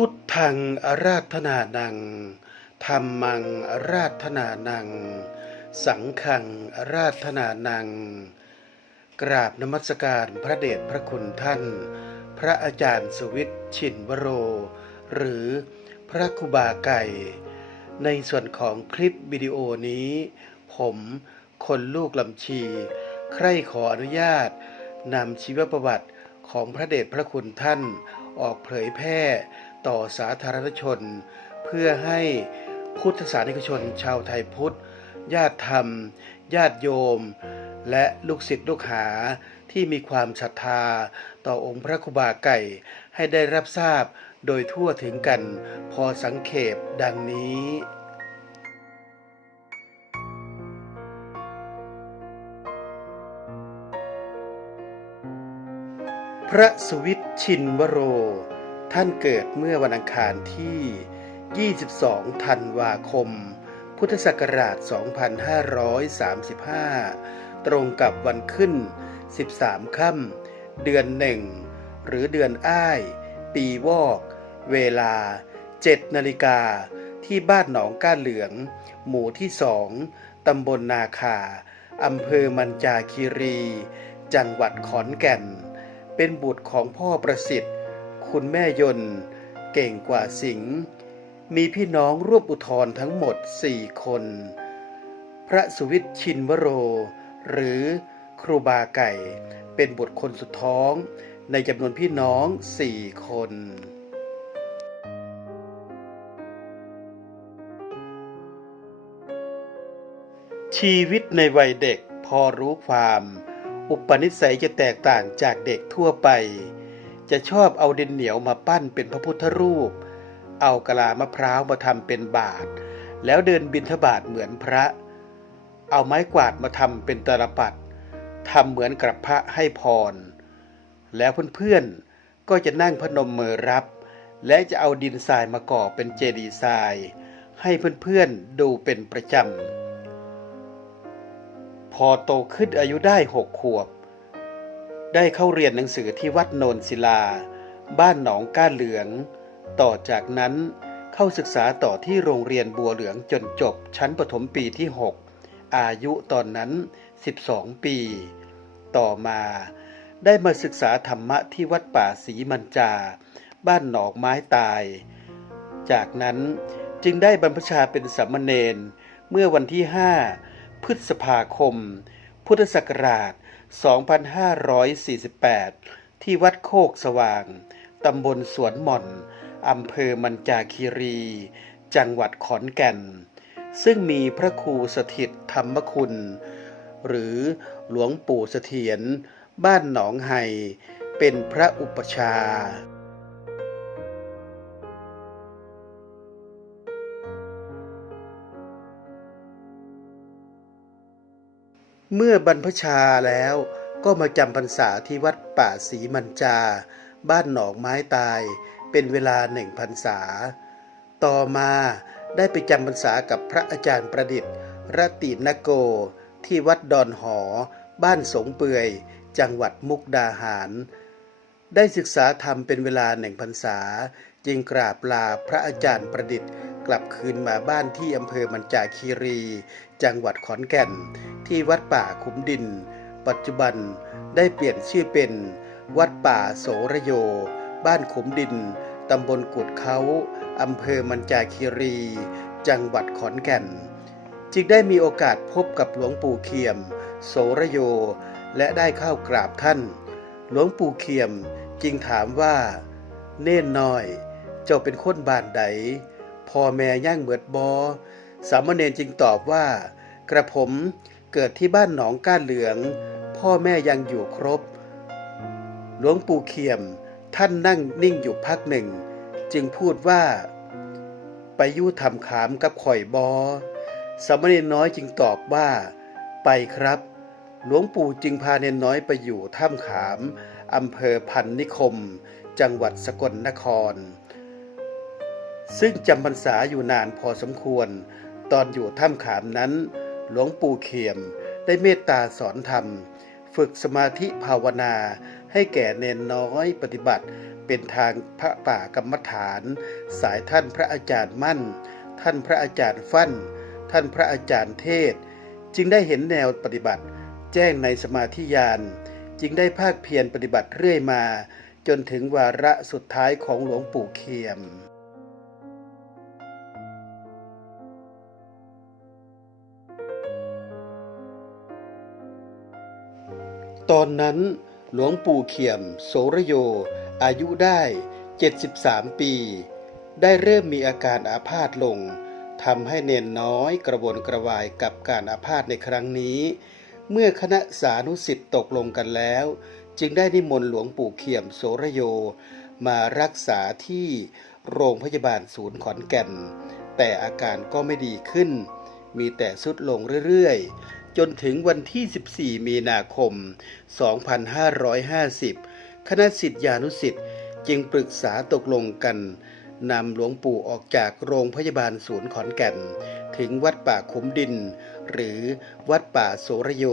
พุทธังอาราธนานังธรรมังอาราธนานัง สังฆังอาราธนานัง กราบนมัสการพระเดชพระคุณท่าน พระอาจารย์สวิตชินวโร หรือพระคุบาไก่ ในส่วนของคลิปวิดีโอนี้ ผมคนลูกลำชี ใคร่ขออนุญาตนำชีวประวัติของพระเดชพระคุณท่านออกเผยแพร่ ต่อสาธารณชน เพื่อให้พุทธศาสนิกชน ชาวไทยพุทธ ญาติธรรม ญาติโยม และลูกศิษย์ลูกหาที่มีความศรัทธา ต่อองค์พระคุบาไก่ ให้ได้รับทราบโดยทั่วถึงกัน พอสังเขปดังนี้พระสวิตชินวโร ท่านเกิดเมื่อวันอังคารที่ 22 ธันวาคม พุทธศักราช 2535 ตรงกับวันขึ้น 13 ค่ำ เดือนหนึ่ง หรือเดือนอ้าย ปีวอก เวลา 7 นาฬิกา ที่บ้านหนองก้าเหลือง หมู่ที่สองตำบลนาคาอำเภอมันจาคีรี จังหวัดขอนแก่น เป็นบุตรของพ่อประสิทธิ์ คุณแม่ยนต์เก่งกว่าสิงห์มีพี่น้องร่วมอุทธรทั้งหมดสี่คน พระสุวิทย์ชินวโร หรือครูบาไก่ เป็นบุตรคนสุดท้องในจำนวนพี่น้องสี่คน ชีวิตในวัยเด็กพอรู้ความ อุปนิสัยจะแตกต่างจากเด็กทั่วไป จะชอบเอาดินเหนียวมาปั้นเป็นพระพุทธรูป เอากะลามะพร้าวมาทำเป็นบาท แล้วเดินบิณฑบาตเหมือนพระ เอาไม้กวาดมาทำเป็นตาลปัดทำเหมือนกับพระให้พร แล้วเพื่อนๆก็จะนั่งพนมมือรับ และจะเอาดินทรายมาก่อเป็นเจดีย์ทราย ให้เพื่อนๆดูเป็นประจำ พอโตขึ้นอายุได้หกขวบ ได้เข้าเรียนหนังสือที่วัดโนนศิลา บ้านหนองก้าเหลือง ต่อจากนั้นเข้าศึกษาต่อที่โรงเรียนบัวเหลืองจนจบชั้นประถมปีที่ 6 อายุตอนนั้น 12 ปี ต่อมาได้มาศึกษาธรรมะที่วัดป่าศรีมันจา บ้านหนองไม้ตาย จากนั้นจึงได้บรรพชาเป็นสามเณรเมื่อวันที่ 5 พฤษภาคม พุทธศักราช 2548 ที่วัดโคกสว่าง ตำบลสวนหม่อน อำเภอมันจาคีรี จังหวัดขอนแก่น ซึ่งมีพระครูสถิตธรรมคุณ หรือหลวงปู่เสถียรบ้านหนองไฮเป็นพระอุปชา เมื่อบรรพชาแล้วก็มาจำพรรษาที่วัดป่าศรีมันจา บ้านหนองไม้ตาย เป็นเวลาหนึ่งพรรษา ต่อมาได้ไปจำพรรษากับพระอาจารย์ประดิษฐ์รตินโก ที่วัดดอนหอ บ้านสงเปื่อย จังหวัดมุกดาหาร ได้ศึกษาธรรมเป็นเวลาหนึ่งพรรษา จึงกราบลาพระอาจารย์ประดิษฐ์ กลับคืนมาบ้านที่อำเภอมันจาคีรี จังหวัดขอนแก่น ที่วัดป่าขุมดิน ปัจจุบันได้เปลี่ยนชื่อเป็น วัดป่าโสระโย บ้านขุมดิน ตำบลกุดเขาอำเภอมันจาคีรี จังหวัดขอนแก่น จึงได้มีโอกาสพบกับหลวงปู่เขียม โสระโย และได้เข้ากราบท่าน หลวงปู่เขียมจึงถามว่า เน่นน้อย เจ้าเป็นคนบ้านใด พ่อแม่ย่างเหมือดบอสามเณรจึงตอบว่า กระผมเกิดที่บ้านหนองก้านเหลือง พ่อแม่ยังอยู่ครบ หลวงปู่เขียมท่านนั่งนิ่งอยู่พักหนึ่ง จึงพูดว่า ไปยู่ทำขามกับข่อยบอสามเณรน้อยจึงตอบว่า ไปครับ หลวงปู่จึงพาเนนน้อยไปอยู่ถ้ำขามอำเภอพันนิคม จังหวัดสกลนคร ซึ่งจำพรรษาอยู่นานพอสมควร ตอนอยู่ถ้ำขามนั้น หลวงปู่เขียมได้เมตตาสอนธรรม ฝึกสมาธิภาวนา ให้แก่เนนน้อยปฏิบัติ เป็นทางพระป่ากรรมฐาน สายท่านพระอาจารย์มั่น ท่านพระอาจารย์ฟั่น ท่านพระอาจารย์เทศ จึงได้เห็นแนวปฏิบัติ แจ้งในสมาธิญาณจึงได้ภาคเพียรปฏิบัติเรื่อยมา จนถึงวาระสุดท้ายของหลวงปู่เขียม ตอนนั้นหลวงปู่เขียม โสระโย อายุได้ 73 ปี ได้เริ่มมีอาการอาพาธลงทำให้เนนน้อยกระวนกระวายกับการอาพาธในครั้งนี้ เมื่อคณะสานุสิทธิ์ตกลงกันแล้ว จึงได้นิมนต์หลวงปู่เขียมโสระโย มารักษาที่โรงพยาบาลศูนย์ขอนแก่น แต่อาการก็ไม่ดีขึ้น มีแต่สุดลงเรื่อยๆ จนถึงวันที่ 14 มีนาคม 2550 คณะสิทธิานุสิทธิ์จึงปรึกษาตกลงกันนำหลวงปู่ออกจากโรงพยาบาลศูนย์ขอนแก่น ถึงวัดป่าขุมดิน หรือวัดป่าโสระโย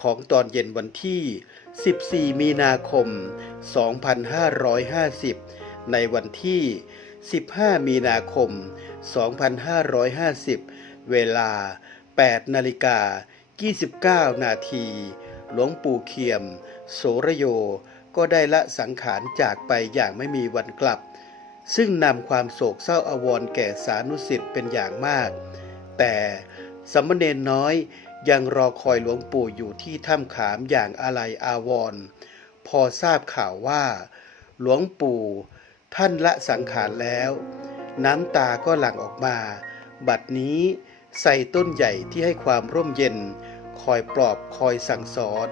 ของตอนเย็นวันที่ 14 มีนาคม 2550 ในวันที่ 15 มีนาคม 2550 เวลา 8นาฬิกา29 นาที หลวงปู่เขียม โสระโย ก็ได้ละสังขารจากไปอย่างไม่มีวันกลับ ซึ่งนำความโศกเศร้าอาวร์แก่สานุสิทธิ์เป็นอย่างมาก แต่สามเณรน้อยยังรอคอยหลวงปู่อยู่ที่ถ้ำขามอย่างอาลัยอาวร์พอทราบข่าวว่า หลวงปู่ท่านละสังขารแล้ว น้ำตาก็หลั่งออกมา บัดนี้ ใส่ต้นใหญ่ที่ให้ความร่มเย็น คอยปลอบคอยสั่งสอน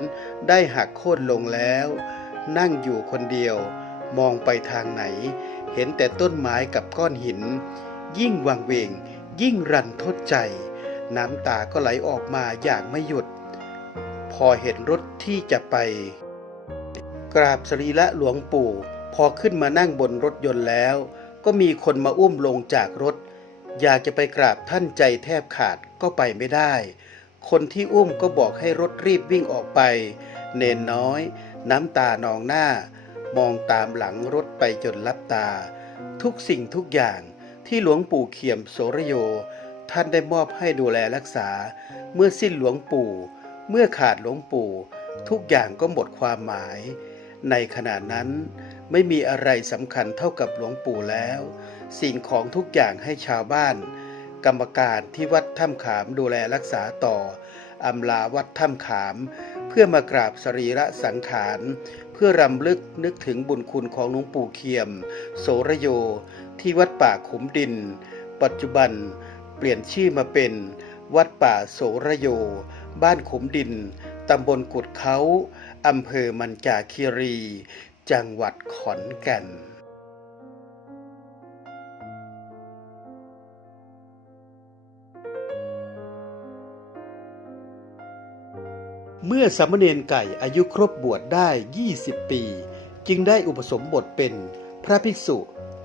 ได้หักโค่นลงแล้ว นั่งอยู่คนเดียว มองไปทางไหน เห็นแต่ต้นไม้กับก้อนหิน ยิ่งวังเวง ยิ่งรันทดใจ น้ำตาก็ไหลออกมาอย่างไม่หยุด พอเห็นรถที่จะไป กราบสรีระหลวงปู่ พอขึ้นมานั่งบนรถยนต์แล้ว ก็มีคนมาอุ้มลงจากรถ อยากจะไปกราบท่านใจแทบขาดก็ไปไม่ได้ คนที่อุ้มก็บอกให้รถรีบวิ่งออกไป เนนน้อย น้ำตานองหน้า มองตามหลังรถไปจนลับตา ทุกสิ่งทุกอย่างที่หลวงปู่เขียมโสระโย ท่านได้มอบให้ดูแลรักษา เมื่อสิ้นหลวงปู่ เมื่อขาดหลวงปู่ ทุกอย่างก็หมดความหมาย ในขณะนั้นไม่มีอะไรสำคัญเท่ากับหลวงปู่แล้ว สิ่งของทุกอย่างให้ชาวบ้าน กรรมการที่วัดถ้ำขามดูแลรักษาต่ออำลาวัดถ้ำขาม เพื่อมากราบสรีระสังขาร เพื่อรำลึกนึกถึงบุญคุณของหลวงปู่เขียม โสระโย ที่วัดป่าขุมดิน ปัจจุบันเปลี่ยนชื่อมาเป็น วัดป่าโสระโย บ้านขุมดิน ตำบลกุดเขาอำเภอมันจาคีรี จังหวัดขอนแก่น เมื่อสามเณรไก่อายุครบบวชได้ 20 ปี จึงได้อุปสมบทเป็นพระภิกษุ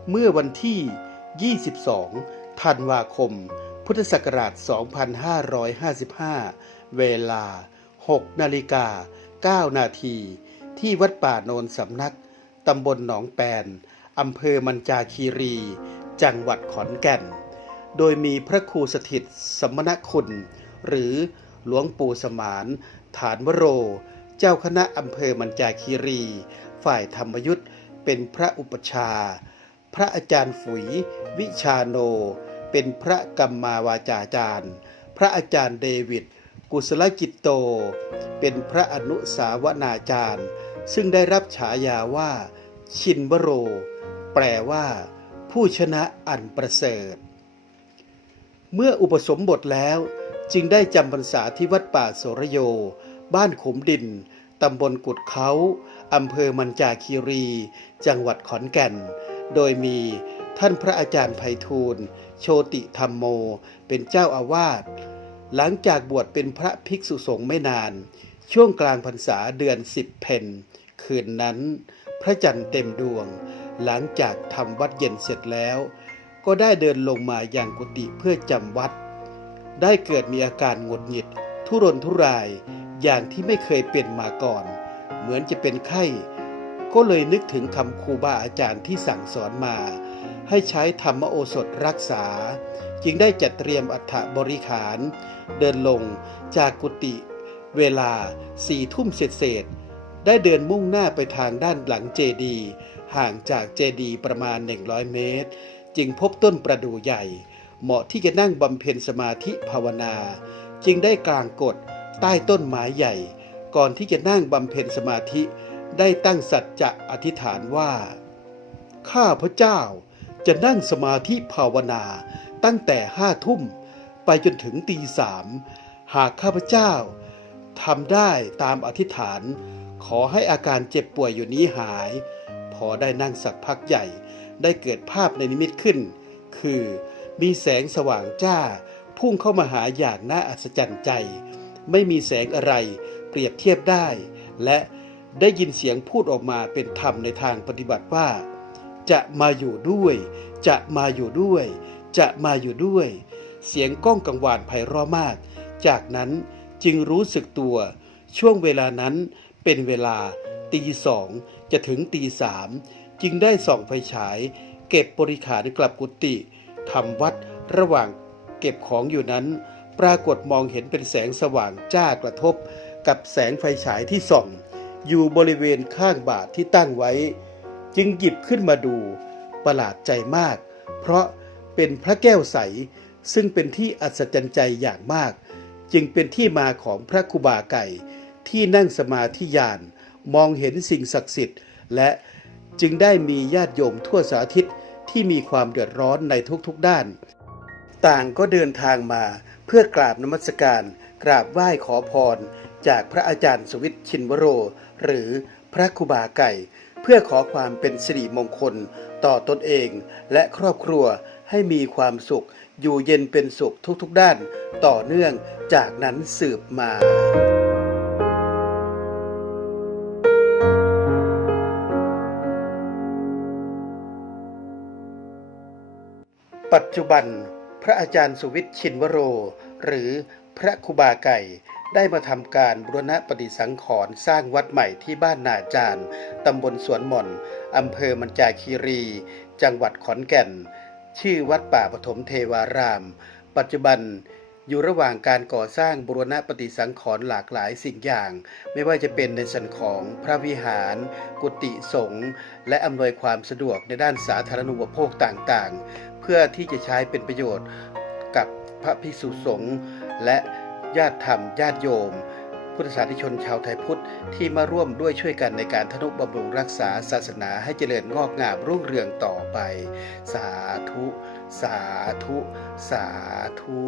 เมื่อวันที่ 22 ธันวาคม พุทธศักราช 2555 เวลา 6นาฬิกา9นาทีที่วัดป่าโนนสำนัก ตำบลหนองแปน อำเภอมันจาคีรี จังหวัดขอนแก่น โดยมีพระครูสถิตสมณคุณ หรือหลวงปู่สมาน ฐานวโร เจ้าคณะอำเภอมันจาคีรี ฝ่ายธรรมยุทธเป็นพระอุปชา พระอาจารย์ฝุย วิชาโน เป็นพระกรรมาวาจาจารย์ พระอาจารย์เดวิด กุศลกิตโต เป็นพระอนุสาวนาจารย์ ซึ่งได้รับฉายาว่า ชินวโร แปลว่า ผู้ชนะอันประเสริฐ เมื่ออุปสมบทแล้วจึงได้จำพรรษาที่วัดป่าโสระโย บ้านขมดิน ตำบลกุดเขาอำเภอมันจาคีรี จังหวัดขอนแก่น โดยมีท่านพระอาจารย์ไพฑูรย์โชติธรรมโม เป็นเจ้าอาวาส หลังจากบวชเป็นพระภิกษุสงฆ์ไม่นาน ช่วงกลางพรรษาเดือนสิบเพนคืนนั้น พระจันทร์เต็มดวง หลังจากทำวัดเย็นเสร็จแล้ว ก็ได้เดินลงมาอย่างกุฏิเพื่อจำวัด ได้เกิดมีอาการหงุดหงิด ทุรนทุรายอย่างที่ไม่เคยเป็นมาก่อน เหมือนจะเป็นไข้ ก็เลยนึกถึงคำครูบาอาจารย์ที่สั่งสอนมา ให้ใช้ธรรมโอสถรักษา จึงได้จัดเตรียมอัฐบริขาร เดินลงจากกุฏิเวลาสี่ทุ่มเศษๆได้เดินมุ่งหน้าไปทางด้านหลังเจดีห่างจากเจดีประมาณ 100 เมตร จึงพบต้นประดู่ใหญ่ เหมาะที่จะนั่งบำเพ็ญสมาธิภาวนา จึงได้กลางกฎใต้ต้นไม้ใหญ่ ก่อนที่จะนั่งบำเพ็ญสมาธิ ได้ตั้งสัจจะอธิษฐานว่า ข้าพระเจ้าจะนั่งสมาธิภาวนา ตั้งแต่ห้าทุ่มไปจนถึงตีสามหากข้าพเจ้าทำได้ตามอธิษฐาน ขอให้อาการเจ็บป่วยอยู่นี้หาย พอได้นั่งสักพักใหญ่ ได้เกิดภาพในนิมิตขึ้น คือมีแสงสว่างจ้า พุ่งเข้ามาหาอย่างน่าอัศจรรย์ใจ ไม่มีแสงอะไรเปรียบเทียบได้ และได้ยินเสียงพูดออกมาเป็นธรรมในทางปฏิบัติว่า จะมาอยู่ด้วย จะมาอยู่ด้วย จะมาอยู่ด้วย เสียงก้องกังวานไพเราะมาก จากนั้นจึงรู้สึกตัว ช่วงเวลานั้นเป็นเวลาตีสองจะถึงตีสามจึงได้ส่องไฟฉาย เก็บบริขารกลับกุฏิทำวัดระหว่างเก็บของอยู่นั้น ปรากฏมองเห็นเป็นแสงสว่างจ้ากระทบ กับแสงไฟฉายที่ส่อง อยู่บริเวณข้างบาทที่ตั้งไว้ จึงหยิบขึ้นมาดูประหลาดใจมาก เพราะ เป็นพระแก้วใส ซึ่งเป็นที่อัศจรรย์ใจอย่างมาก จึงเป็นที่มาของพระคุบาไก่ที่นั่งสมาธิญาณมองเห็นสิ่งศักดิ์สิทธิ์ และจึงได้มีญาติโยมทั่วสารทิศที่มีความเดือดร้อนในทุกๆด้าน ต่างก็เดินทางมาเพื่อกราบนมัสการ กราบไหว้ขอพร จากพระอาจารย์สวิตชินวโร หรือพระครูบาไก่ เพื่อขอความเป็นสิริมงคลต่อตนเองและครอบครัว ให้มีความสุข อยู่เย็นเป็นสุขทุกๆด้าน ต่อเนื่องจากนั้นสืบมาปัจจุบัน พระอาจารย์สุวิทย์ชินวโร หรือพระคุบาไก่ ได้มาทำการบูรณะปฏิสังขรณ์สร้างวัดใหม่ที่บ้านนาจารย์ตำบลสวนหม่อนอำเภอมันจาคีรี จังหวัดขอนแก่น ชื่อวัดป่าปฐมเทวาราม ปัจจุบันอยู่ระหว่างการก่อสร้างบูรณะปฏิสังขรณ์หลากหลายสิ่งอย่าง ไม่ว่าจะเป็นในส่วนของพระวิหาร กุฏิสงฆ์และอำนวยความสะดวกในด้านสาธารณูปโภคต่างๆ เพื่อที่จะใช้เป็นประโยชน์กับพระภิกษุสงฆ์และญาติธรรมญาติโยม พุทธศาสนิกชนชาวไทยพุทธที่มาร่วมด้วยช่วยกันในการทนุบำรุงรักษาศาสนาให้เจริญงอกงามรุ่งเรืองต่อไป สาธุ สาธุ สาธุ